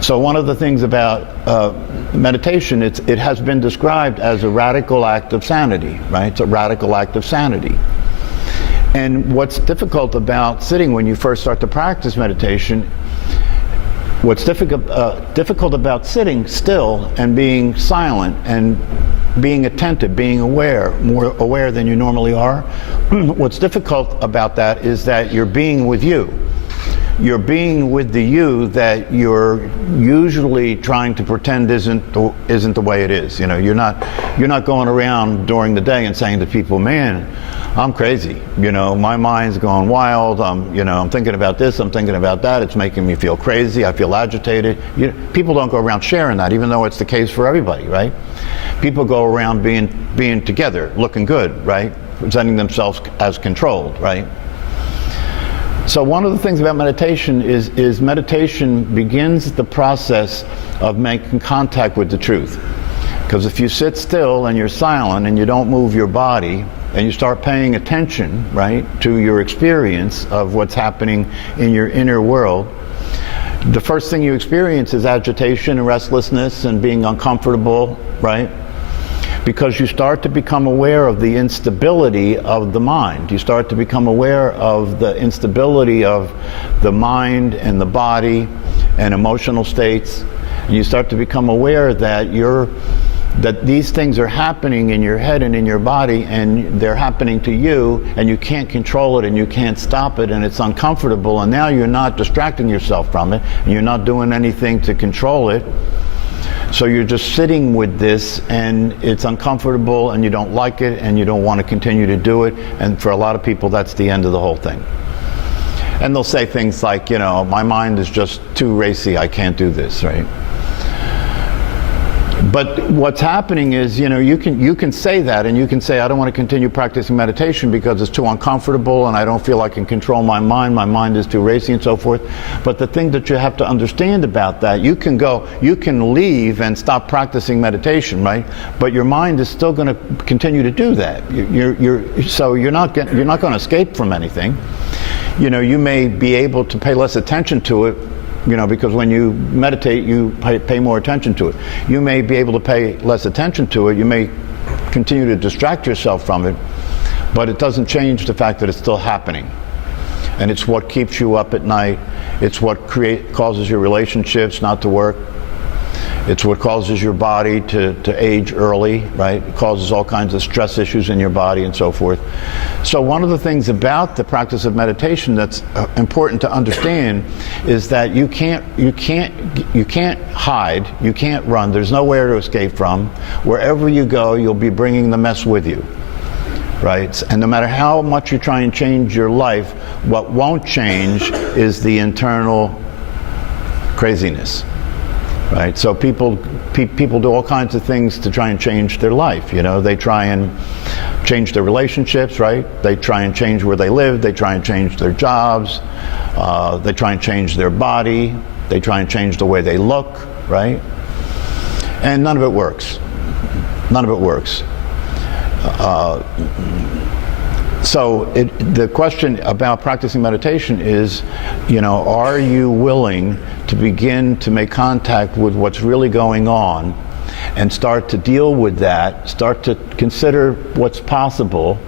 So one of the things about meditation, it has been described as a radical act of sanity, right? It's a radical act of sanity. And what's difficult about sitting when you first start to practice meditation, what's difficult about sitting still and being silent and being attentive, being aware, more aware than you normally are, what's difficult about that is that you're being with you. You're being with the you that you're usually trying to pretend isn't the way it is. You know, you're not going around during the day and saying to people, man, I'm crazy. You know, my mind's going wild. I'm thinking about this, I'm thinking about that. It's making me feel crazy. I feel agitated. People don't go around sharing that, even though it's the case for everybody, right? People go around being together, looking good, right? Presenting themselves as controlled, right? So one of the things about meditation is meditation begins the process of making contact with the truth. Because if you sit still and you're silent and you don't move your body and you start paying attention, right, to your experience of what's happening in your inner world, the first thing you experience is agitation and restlessness and being uncomfortable, right? Because you start to become aware of the instability of the mind. You start to become aware of the instability of the mind and the body and emotional states. And you start to become aware that these things are happening in your head and in your body, and they're happening to you, and you can't control it and you can't stop it, and it's uncomfortable, and now you're not distracting yourself from it, and you're not doing anything to control it. So you're just sitting with this, and it's uncomfortable, and you don't like it, and you don't want to continue to do it, and for a lot of people that's the end of the whole thing. And they'll say things like, my mind is just too racy, I can't do this, right? But what's happening is, you can say that, and you can say, I don't want to continue practicing meditation because it's too uncomfortable and I don't feel I can control my mind is too racy and so forth. But the thing that you have to understand about that, you can leave and stop practicing meditation, right? But your mind is still going to continue to do that. So you're not going to escape from anything. You may be able to pay less attention to it, because when you meditate, you pay more attention to it. You may be able to pay less attention to it. You may continue to distract yourself from it, but it doesn't change the fact that it's still happening. And it's what keeps you up at night. It's what causes your relationships not to work. It's what causes your body to age early, right? It causes all kinds of stress issues in your body and so forth. So one of the things about the practice of meditation that's important to understand is that you can't hide, you can't run. There's nowhere to escape from. Wherever you go, you'll be bringing the mess with you, right? And no matter how much you try and change your life, what won't change is the internal craziness. Right, so people do all kinds of things to try and change their life. They try and change their relationships, right? They try and change where they live. They try and change their jobs. They try and change their body. They try and change the way they look, right? And none of it works. None of it works. So the question about practicing meditation is, are you willing to begin to make contact with what's really going on and start to deal with that, start to consider what's possible?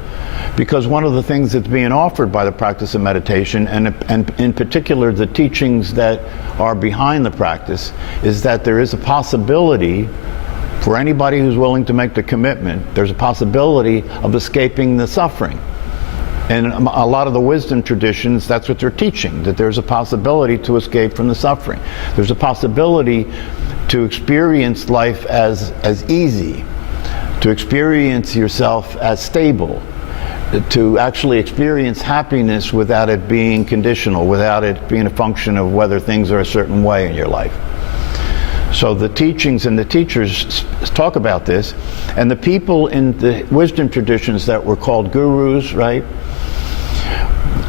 Because one of the things that's being offered by the practice of meditation, and in particular the teachings that are behind the practice, is that there is a possibility for anybody who's willing to make the commitment, there's a possibility of escaping the suffering. And a lot of the wisdom traditions, that's what they're teaching, that there's a possibility to escape from the suffering. There's a possibility to experience life as easy, to experience yourself as stable, to actually experience happiness without it being conditional, without it being a function of whether things are a certain way in your life. So the teachings and the teachers talk about this, and the people in the wisdom traditions that were called gurus, right,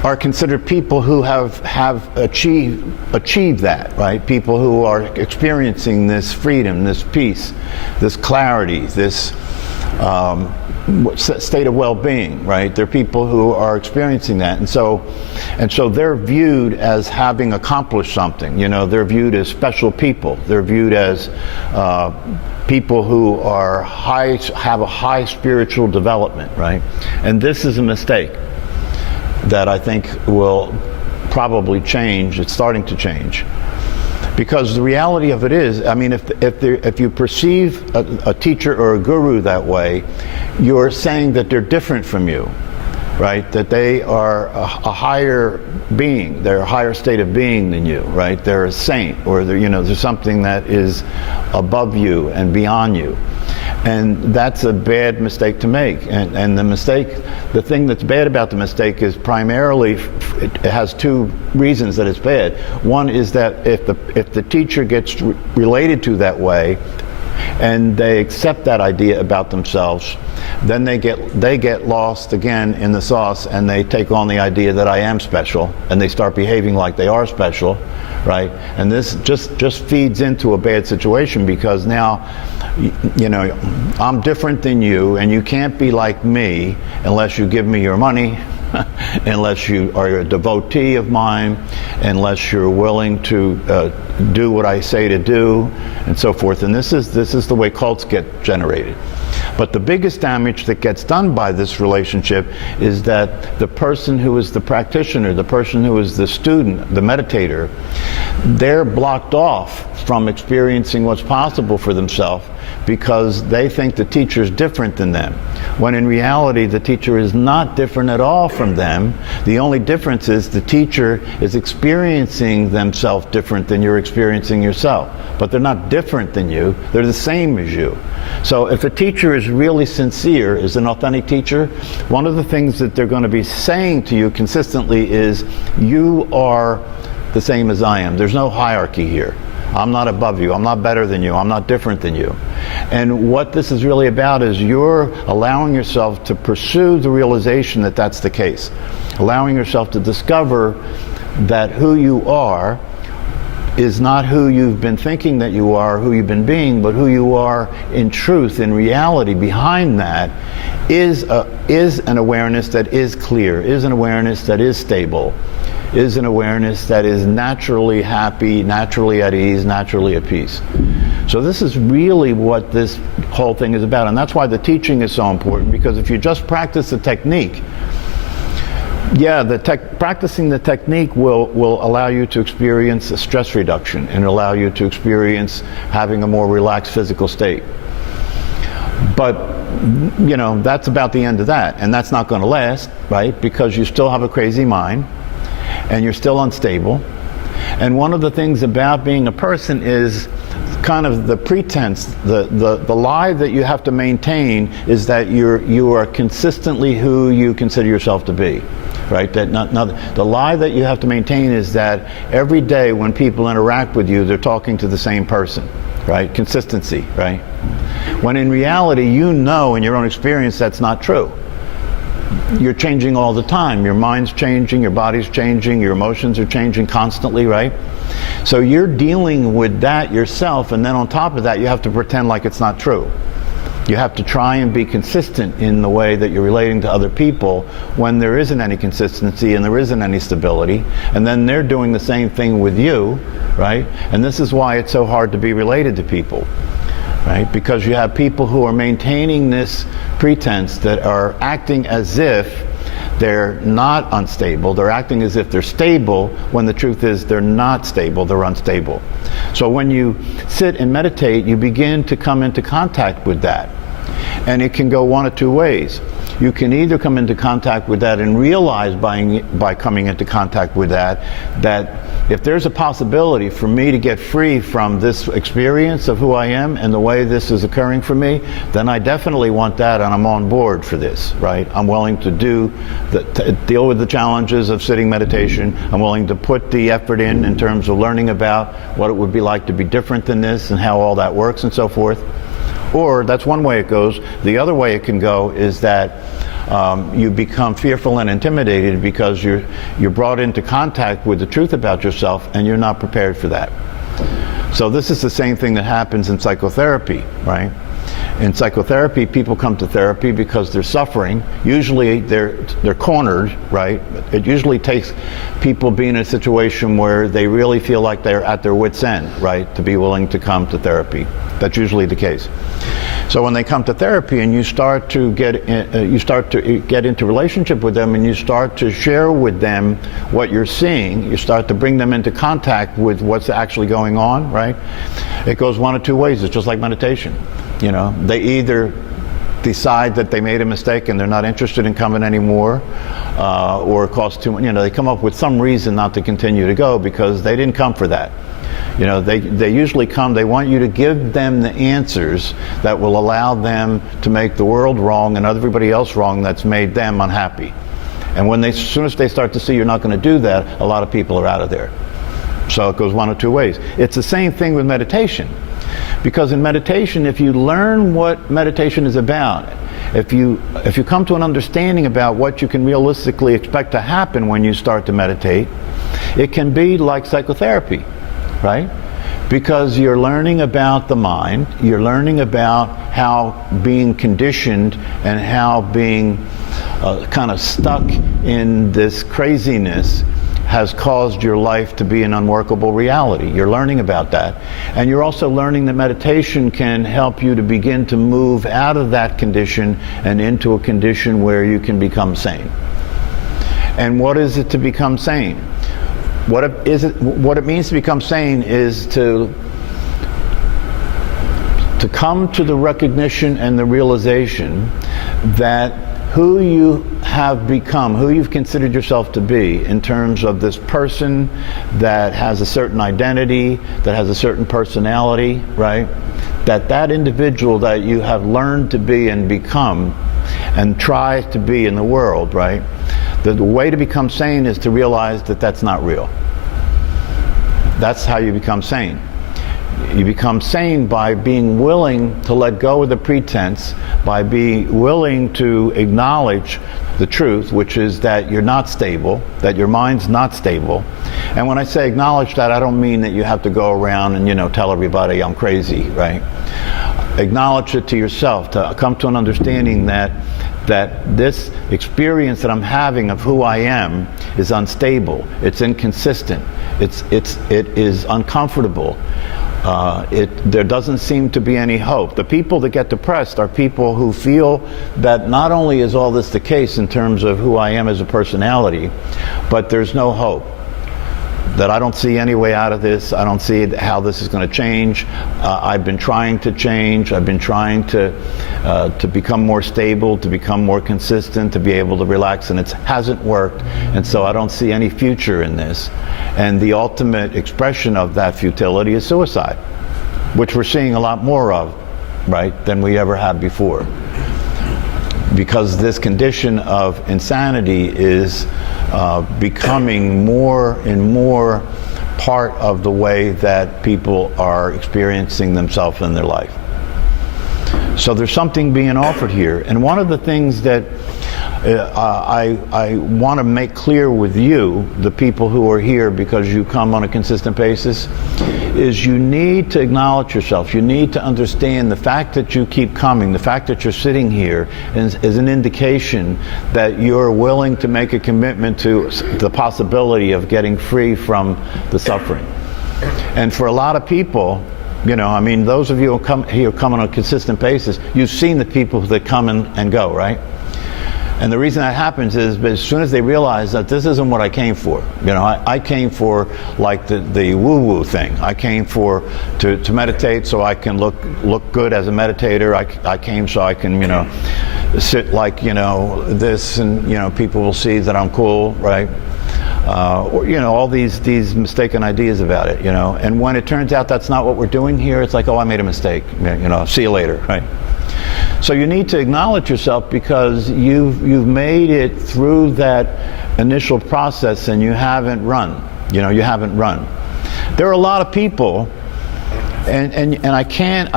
are considered people who have achieved that, right? People who are experiencing this freedom, this peace, this clarity, this state of well-being, right? They're people who are experiencing that, and so they're viewed as having accomplished something. You know, they're viewed as special people. They're viewed as people who are have a high spiritual development, right? And this is a mistake that I think will probably change. It's starting to change. Because the reality of it is, I mean, if you perceive a teacher or a guru that way, you're saying that they're different from you, right? That they are a higher being, they're a higher state of being than you, right? They're a saint, or they're, you know, there's something that is above you and beyond you. And that's a bad mistake to make. And the thing that's bad about the mistake is primarily, it has two reasons that it's bad. One is that if the teacher gets related to that way, and they accept that idea about themselves, then they get lost again in the sauce, and they take on the idea that I am special, and they start behaving like they are special, right? And this just feeds into a bad situation, because now, you know, I'm different than you, and you can't be like me unless you give me your money, unless you are a devotee of mine, unless you're willing to do what I say to do, and so forth. And this is the way cults get generated. But the biggest damage that gets done by this relationship is that the person who is the practitioner, the person who is the student, the meditator, they're blocked off from experiencing what's possible for themselves, because they think the teacher is different than them, when in reality the teacher is not different at all from them. The only difference is the teacher is experiencing themselves different than you're experiencing yourself. But they're not different than you, they're the same as you. So if a teacher is really sincere, is an authentic teacher, one of the things that they're going to be saying to you consistently is, you are the same as I am. There's no hierarchy here. I'm not above you. I'm not better than you. I'm not different than you. And what this is really about is you're allowing yourself to pursue the realization that that's the case. Allowing yourself to discover that who you are is not who you've been thinking that you are, who you've been being, but who you are in truth, in reality. Behind that is an awareness that is clear, is an awareness that is stable, is an awareness that is naturally happy, naturally at ease, naturally at peace. So this is really what this whole thing is about, and that's why the teaching is so important, because if you just practice the technique, yeah, practicing the technique will allow you to experience a stress reduction and allow you to experience having a more relaxed physical state. But, you know, that's about the end of that, and that's not going to last, right? Because you still have a crazy mind, and you're still unstable. And one of the things about being a person is kind of the pretense, the lie that you have to maintain is that you are consistently who you consider yourself to be, right? The lie that you have to maintain is that every day when people interact with you, they're talking to the same person, right? Consistency, right? When in reality, you know in your own experience that's not true. You're changing all the time. Your mind's changing, your body's changing, your emotions are changing constantly, right? So you're dealing with that yourself, and then on top of that, you have to pretend like it's not true. You have to try and be consistent in the way that you're relating to other people when there isn't any consistency and there isn't any stability, and then they're doing the same thing with you, right? And this is why it's so hard to be related to people, right? Because you have people who are maintaining this pretense, that are acting as if they're not unstable. They're acting as if they're stable, when the truth is they're not stable, they're unstable. So when you sit and meditate, you begin to come into contact with that. And it can go one of two ways. You can either come into contact with that and realize by coming into contact with that if there's a possibility for me to get free from this experience of who I am and the way this is occurring for me, then I definitely want that, and I'm on board for this, right? I'm willing to deal with the challenges of sitting meditation. I'm willing to put the effort in terms of learning about what it would be like to be different than this and how all that works and so forth. Or that's one way it goes. The other way it can go is that you become fearful and intimidated because you're brought into contact with the truth about yourself, and you're not prepared for that. So this is the same thing that happens in psychotherapy, right? In psychotherapy, people come to therapy because they're suffering. Usually they're cornered, right? It usually takes people being in a situation where they really feel like they're at their wits' end, right, to be willing to come to therapy. That's usually the case. So when they come to therapy and you start to get into relationship with them and you start to share with them what you're seeing, you start to bring them into contact with what's actually going on, right? It goes one of two ways. It's just like meditation. You know, they either decide that they made a mistake and they're not interested in coming anymore, or it costs too much. You know, they come up with some reason not to continue to go because they didn't come for that. You know, they usually come, they want you to give them the answers that will allow them to make the world wrong and everybody else wrong that's made them unhappy. And as soon as they start to see you're not going to do that, a lot of people are out of there. So it goes one of two ways. It's the same thing with meditation. Because in meditation, if you learn what meditation is about, if you come to an understanding about what you can realistically expect to happen when you start to meditate, it can be like psychotherapy, right? Because you're learning about the mind, you're learning about how being conditioned and how being kind of stuck in this craziness has caused your life to be an unworkable reality. You're learning about that. And you're also learning that meditation can help you to begin to move out of that condition and into a condition where you can become sane. And what is it to become sane? What it means to become sane is to come to the recognition and the realization that who you have become, who you've considered yourself to be in terms of this person that has a certain identity, that has a certain personality, right? That individual that you have learned to be and become and try to be in the world, right? The way to become sane is to realize that that's not real. That's how you become sane. You become sane by being willing to let go of the pretense, by being willing to acknowledge the truth, which is that you're not stable, that your mind's not stable. And when I say acknowledge that, I don't mean that you have to go around and, you know, tell everybody I'm crazy, right? Acknowledge it to yourself, to come to an understanding that this experience that I'm having of who I am is unstable, it's inconsistent, it is uncomfortable. There doesn't seem to be any hope. The people that get depressed are people who feel that not only is all this the case in terms of who I am as a personality, but there's no hope. That I don't see any way out of this. I don't see how this is going to change. I've been trying to change. I've been trying to become more stable, to become more consistent, to be able to relax, and it hasn't worked. And so I don't see any future in this. And the ultimate expression of that futility is suicide, which we're seeing a lot more of, right, than we ever have before. Because this condition of insanity is becoming more and more part of the way that people are experiencing themselves in their life. So there's something being offered here. And one of the things that I want to make clear with you, the people who are here because you come on a consistent basis, is you need to acknowledge yourself. You need to understand the fact that you keep coming, the fact that you're sitting here is an indication that you're willing to make a commitment to the possibility of getting free from the suffering. And for a lot of people, you know, I mean, those of you who come on a consistent basis, you've seen the people that come and go, right? And the reason that happens is as soon as they realize that this isn't what I came for. You know, I came for like the woo-woo thing. I came to meditate so I can look good as a meditator. I came so I can, you know, sit like, you know, this, and, you know, people will see that I'm cool, right? Or, you know, all these mistaken ideas about it, you know. And when it turns out that's not what we're doing here, it's like, oh, I made a mistake. You know, see you later, right? So you need to acknowledge yourself because you've made it through that initial process and you haven't run. You know, you haven't run. There are a lot of people, and I can't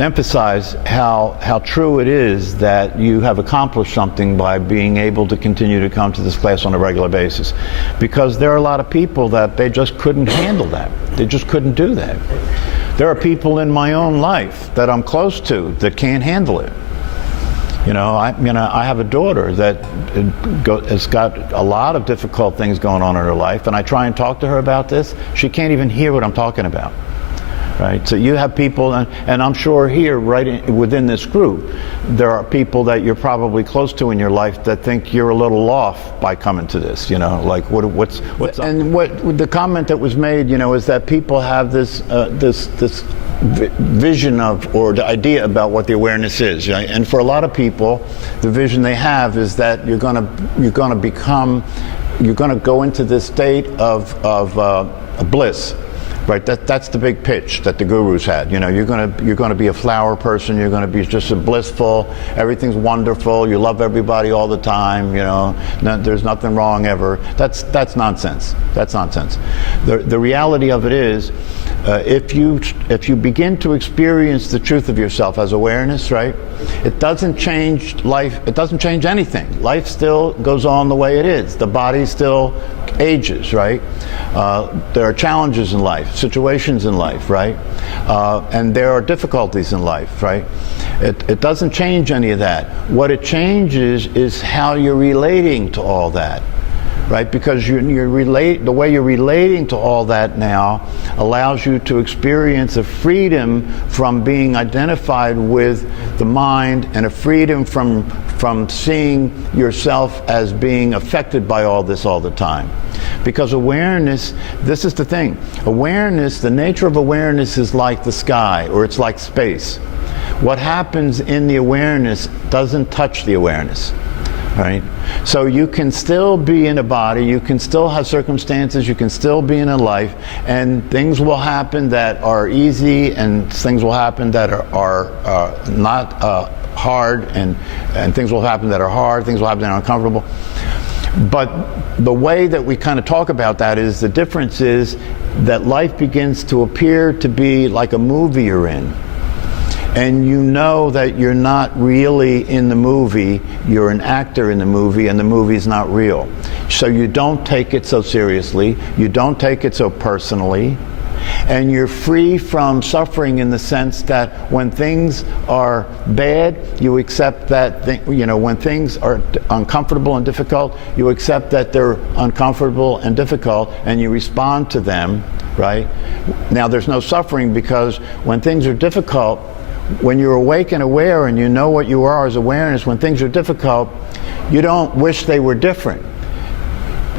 emphasize how true it is that you have accomplished something by being able to continue to come to this class on a regular basis, because there are a lot of people that they just couldn't handle that. They just couldn't do that. There are people in my own life that I'm close to that can't handle it. I have a daughter that has got a lot of difficult things going on in her life, and I try and talk to her about this. She can't even hear what I'm talking about. Right? So you have people, and I'm sure here, within this group, there are people that you're probably close to in your life that think you're a little off by coming to this. Like what's up? And what the comment that was made, is that people have this vision of, or the idea about what the awareness is. Right? And for a lot of people, the vision they have is that you're going to go into this state of bliss. Right, that's the big pitch that the gurus had. You're gonna be a flower person. You're gonna be just a blissful. Everything's wonderful. You love everybody all the time. There's nothing wrong ever. That's nonsense. That's nonsense. The reality of it is, if you begin to experience the truth of yourself as awareness, right, it doesn't change life. It doesn't change anything. Life still goes on the way it is. The body still ages, right? There are challenges in life, situations in life, right? And there are difficulties in life, right? It doesn't change any of that. What it changes is how you're relating to all that, right? Because the way you're relating to all that now allows you to experience a freedom from being identified with the mind, and a freedom from seeing yourself as being affected by all this all the time. Because awareness, this is the thing, awareness, the nature of awareness is like the sky, or it's like space. What happens in the awareness doesn't touch the awareness. Right? So you can still be in a body, you can still have circumstances, you can still be in a life, and things will happen that are easy, and things will happen that are not hard, and things will happen that are hard, things will happen that are uncomfortable. But the way that we kind of talk about that is, the difference is that life begins to appear to be like a movie you're in. And you know that you're not really in the movie, you're an actor in the movie, and the movie's not real. So you don't take it so seriously, you don't take it so personally, and you're free from suffering in the sense that when things are bad, you accept that, when things are uncomfortable and difficult, you accept that they're uncomfortable and difficult, and you respond to them, right? Now there's no suffering, because when things are difficult, when you're awake and aware and you know what you are as awareness, when things are difficult, you don't wish they were different.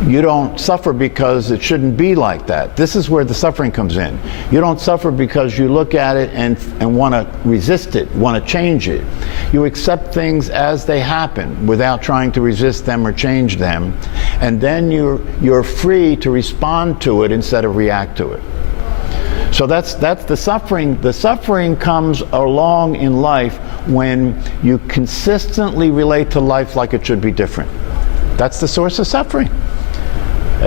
You don't suffer because it shouldn't be like that. This is where the suffering comes in. You don't suffer because you look at it and want to resist it, want to change it. You accept things as they happen without trying to resist them or change them. And then you're free to respond to it instead of react to it. So that's the suffering. The suffering comes along in life when you consistently relate to life like it should be different. That's the source of suffering.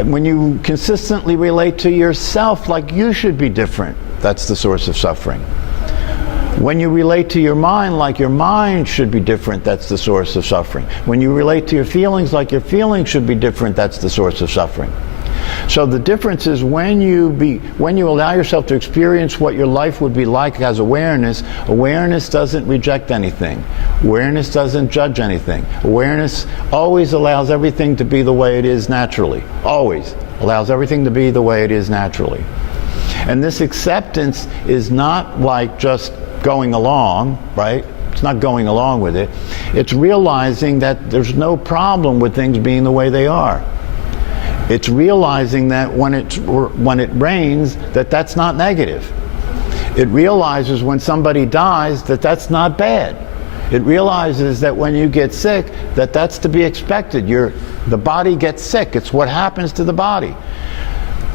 When you consistently relate to yourself like you should be different, that's the source of suffering. When you relate to your mind like your mind should be different, that's the source of suffering. When you relate to your feelings like your feelings should be different, that's the source of suffering. So the difference is when you allow yourself to experience what your life would be like as awareness, awareness doesn't reject anything. Awareness doesn't judge anything. Awareness always allows everything to be the way it is naturally. Always allows everything to be the way it is naturally. And this acceptance is not like just going along, right? It's not going along with it. It's realizing that there's no problem with things being the way they are. It's realizing that when it rains, that's not negative. It realizes when somebody dies that that's not bad. It realizes that when you get sick, that's to be expected. The body gets sick. It's what happens to the body.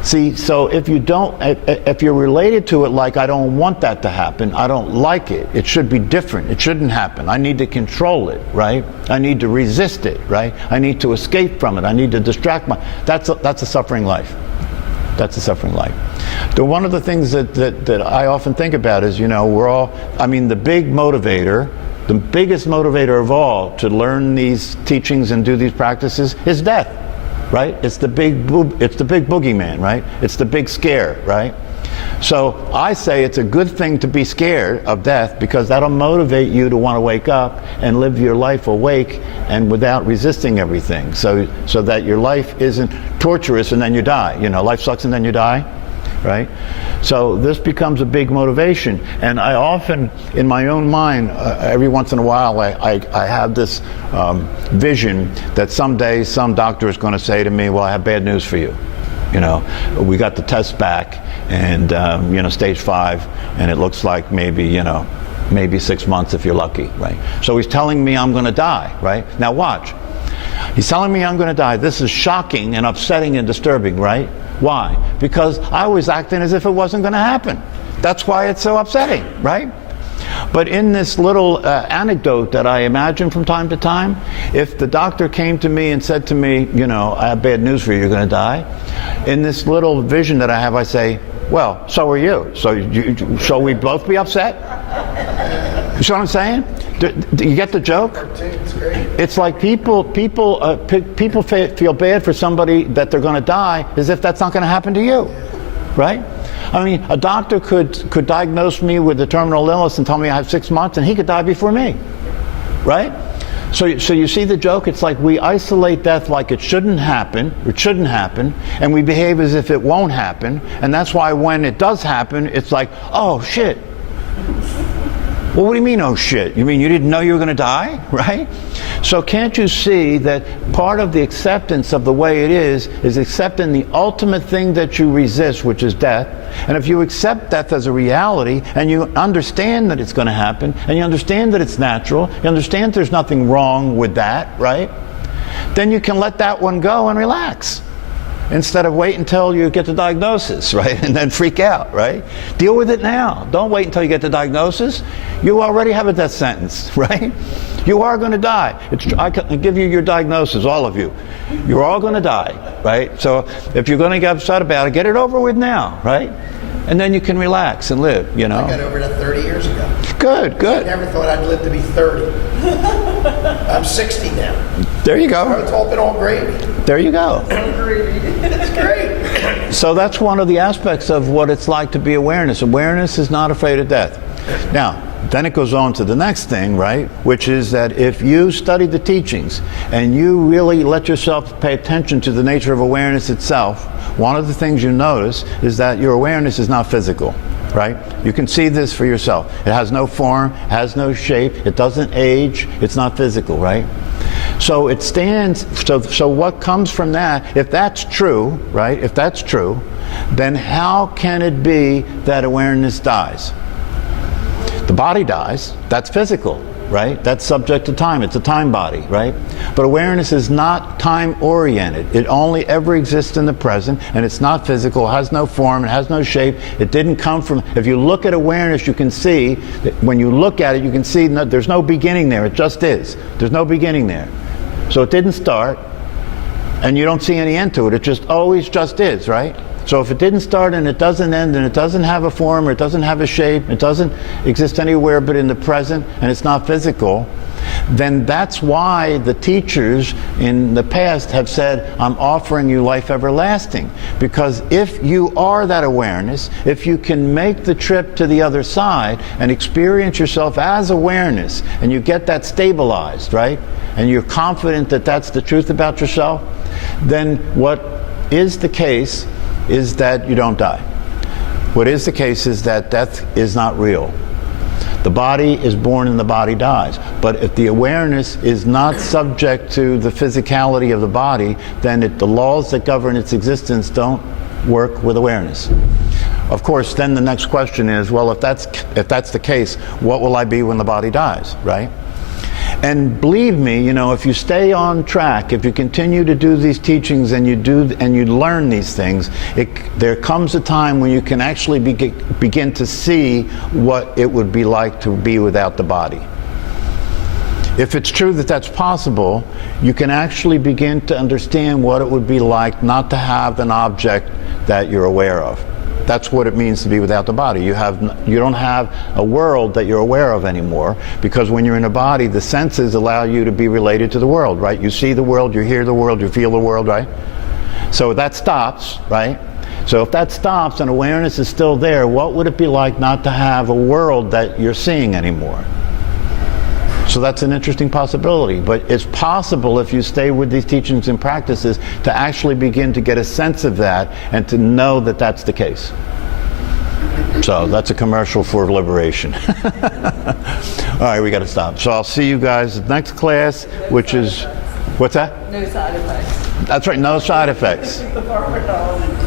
See, so if you're related to it like, I don't want that to happen, I don't like it, it should be different, it shouldn't happen, I need to control it, right? I need to resist it, right? I need to escape from it, I need to distract that's a suffering life. That's a suffering life. One of the things that I often think about is, the big motivator, the biggest motivator of all to learn these teachings and do these practices is death. Right? It's the big boogeyman, right? It's the big scare, right? So I say it's a good thing to be scared of death, because that'll motivate you to want to wake up and live your life awake and without resisting everything, so that your life isn't torturous and then you die. You know, life sucks and then you die, right? So this becomes a big motivation. And I often, in my own mind, every once in a while, I have this vision that someday some doctor is going to say to me, well, I have bad news for you. You know, we got the test back, and you know, stage 5, and it looks like maybe 6 months if you're lucky, right? So he's telling me I'm going to die, right? Now watch. He's telling me I'm going to die. This is shocking and upsetting and disturbing, right? Why? Because I was acting as if it wasn't going to happen. That's why it's so upsetting, right? But in this little anecdote that I imagine from time to time, if the doctor came to me and said to me, you know, I have bad news for you, you're going to die, in this little vision that I have, I say, well, so are you. So shall we both be upset? You see what I'm saying? Do you get the joke? It's like people feel bad for somebody that they're going to die, as if that's not going to happen to you, right? I mean, a doctor could diagnose me with a terminal illness and tell me I have 6 months, and he could die before me, right? So you see the joke? It's like we isolate death like it shouldn't happen, and we behave as if it won't happen, and that's why when it does happen, it's like, oh shit. Well, what do you mean, oh shit? You mean you didn't know you were going to die, right? So can't you see that part of the acceptance of the way it is accepting the ultimate thing that you resist, which is death. And if you accept death as a reality, and you understand that it's going to happen, and you understand that it's natural, you understand there's nothing wrong with that, right? Then you can let that one go and relax, instead of wait until you get the diagnosis, right? And then freak out, right? Deal with it now. Don't wait until you get the diagnosis. You already have a death sentence, right? You are going to die. I can give you your diagnosis, all of you. You're all going to die, right? So if you're going to get upset about it, get it over with now, right? And then you can relax and live, you know. I got over it 30 years ago. Good. I never thought I'd live to be 30. I'm 60 now. There you go. It's all been all gravy. There you go. It's great. So that's one of the aspects of what it's like to be awareness. Awareness is not afraid of death. Now, then it goes on to the next thing, right? Which is that if you study the teachings and you really let yourself pay attention to the nature of awareness itself, one of the things you notice is that your awareness is not physical, right? You can see this for yourself. It has no form, has no shape, it doesn't age, it's not physical, right? So it stands, so what comes from that, if that's true, right? If that's true, then how can it be that awareness dies? The body dies, that's physical, right? That's subject to time, it's a time body, right? But awareness is not time-oriented. It only ever exists in the present, and it's not physical, it has no form, it has no shape. It didn't come from, if you look at awareness, you can see, that when you look at it, you can see there's no beginning there, it just is. There's no beginning there. So it didn't start, and you don't see any end to it, it just always just is, right? So if it didn't start and it doesn't end and it doesn't have a form or it doesn't have a shape, it doesn't exist anywhere but in the present, and it's not physical, then that's why the teachers in the past have said, I'm offering you life everlasting. Because if you are that awareness, if you can make the trip to the other side and experience yourself as awareness, and you get that stabilized, right? And you're confident that that's the truth about yourself, then what is the case is that you don't die. What is the case is that death is not real. The body is born and the body dies. But if the awareness is not subject to the physicality of the body, then the laws that govern its existence don't work with awareness. Of course, then the next question is, well, if that's the case, what will I be when the body dies, right? And believe me, you know, if you stay on track, if you continue to do these teachings and you learn these things, there comes a time when you can actually begin to see what it would be like to be without the body. If it's true that that's possible, you can actually begin to understand what it would be like not to have an object that you're aware of. That's what it means to be without the body. You don't have a world that you're aware of anymore, because when you're in a body, the senses allow you to be related to the world, right? You see the world, you hear the world, you feel the world, right? So that stops, right? So if that stops and awareness is still there, what would it be like not to have a world that you're seeing anymore? So that's an interesting possibility. But it's possible, if you stay with these teachings and practices, to actually begin to get a sense of that and to know that that's the case. So that's a commercial for liberation. All right, we got to stop. So I'll see you guys next class, which is, what's that? No side effects. That's right, no side effects. The pharmacology.